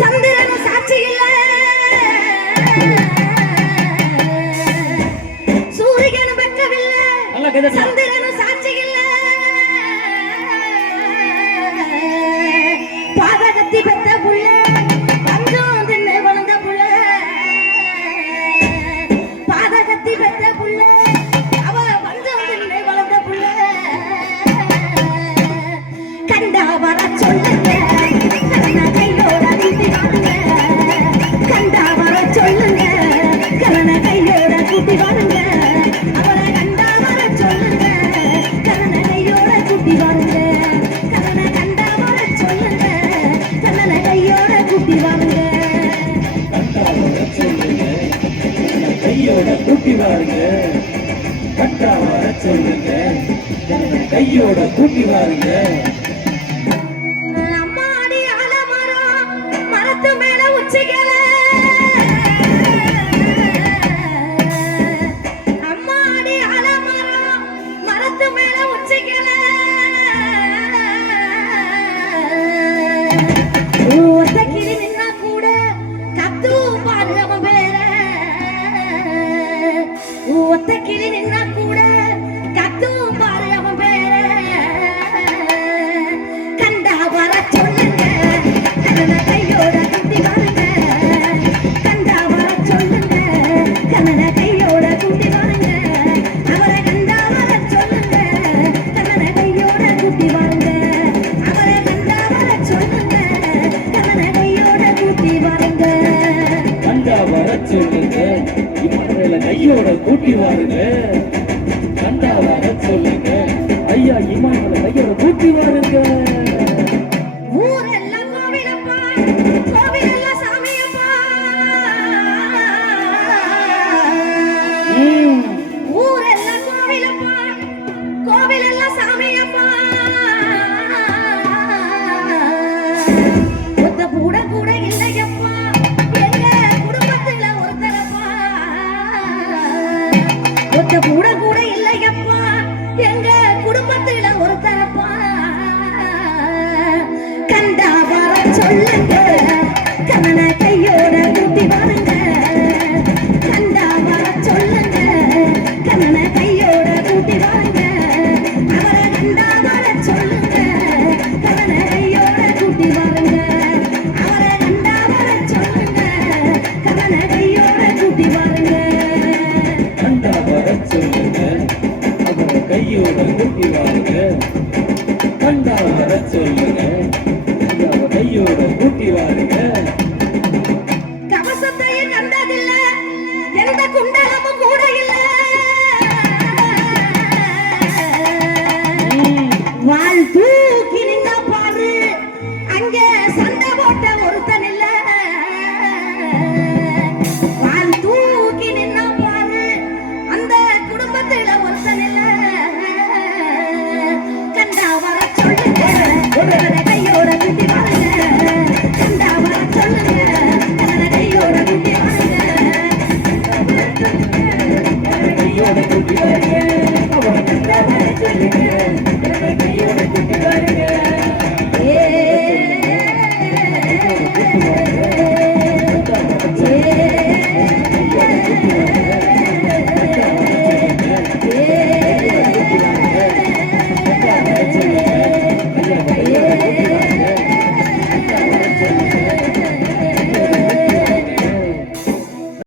சந்திரனும் சாட்சி இல்ல, சூரியனும் வெக்கவில்லை, சந்திரனும் சாட்சி இல்ல, பாதகத்தி பெத்த புள்ள பஞ்சம் தின்னு வளர்ந்த புள்ள, பாதகத்தி பெத்த புள்ள அவ பஞ்சம் தின்னு வளர்ந்த புள்ள, கண்டா வர சொல்லுங்க கையோட கூட்டி வாருங்க, கண்டா வர சொல்லுங்க கரண கையோட கூட்டி வாருங்க, அவரை கண்டா வர சொல்லுங்க கரண கையோட கூட்டி வாருங்க, கரண கண்டா வர சொல்லுங்க கரண கையோட கூட்டி வாருங்க, கையோட கூட்டி வாருங்க, கண்டா வர சொல்லுங்க கையோட கூட்டி வாருங்க. அம்மாடி ஆலமரம் மரத்து மேல உச்சிகள, அம்மாடி ஆலமரம் மரத்து மேல உச்சிகள, ஒத்த கிளி நின்னா கூட கத்து பாரு அவன் பேர, ஒத்த கிளி நின்னா கூட கத்து பாரு அவன் பேர, கண்டா வர சொல்லுங்க கண்ணன கையோட கூட்டி வாருங்க, கண்டா வர சொல்லுங்க கண்ணன கையோட கூட்டி வாருங்க, அவரை கண்டா வர சொல்லுங்க கண்ணன கையோட கூட்டி வாருங்க, அவரை கண்டா வர சொல்லுங்க கண்ணன கையோட கூட்டி வாருங்க, கண்டா வர சொல்லுங்க இமானுவேல கையோட கூட்டி வாருங்க, கண்டா வர சொல்லுங்க ஐயா இமானுவேல கையோட கூட்டி வாருங்க. ஊரெல்லாம் கோவிலப்பா, கோவிலெல்லாம் சாமியப்பா, ஊரெல்லாம் கோவிலப்பா, கோவிலெல்லாம் சாமியப்பா, ஒத்த கூட கூட இல்லையப்பா எங்க குடும்பத்துல ஒருத்தரப்பா, ஒத்த கூட கூட இல்லையப்பா எங்க குடும்பத்துல ஒருத்தரப்பா, கண்டா வர சொல்லுங்க கண்ணன கையோட கூட்டி வாருங்க, கண்டா வர சொல்லுங்க கண்ணன கையோட கூட்டி வாருங்க, அவரை கண்டா வர சொல்லுங்க கண்ணன கையோட கூட்டி வாருங்க, அவரை கண்டா வர சொல்லுங்க கண்ணன கையோட கூட்டி வாருங்க, கண்டா வர சொல்லுங்க அவரை கையோட கூட்டி வாருங்க, கண்டா வர சொல்லுங்க கையோட கூட்டி வாருங்க.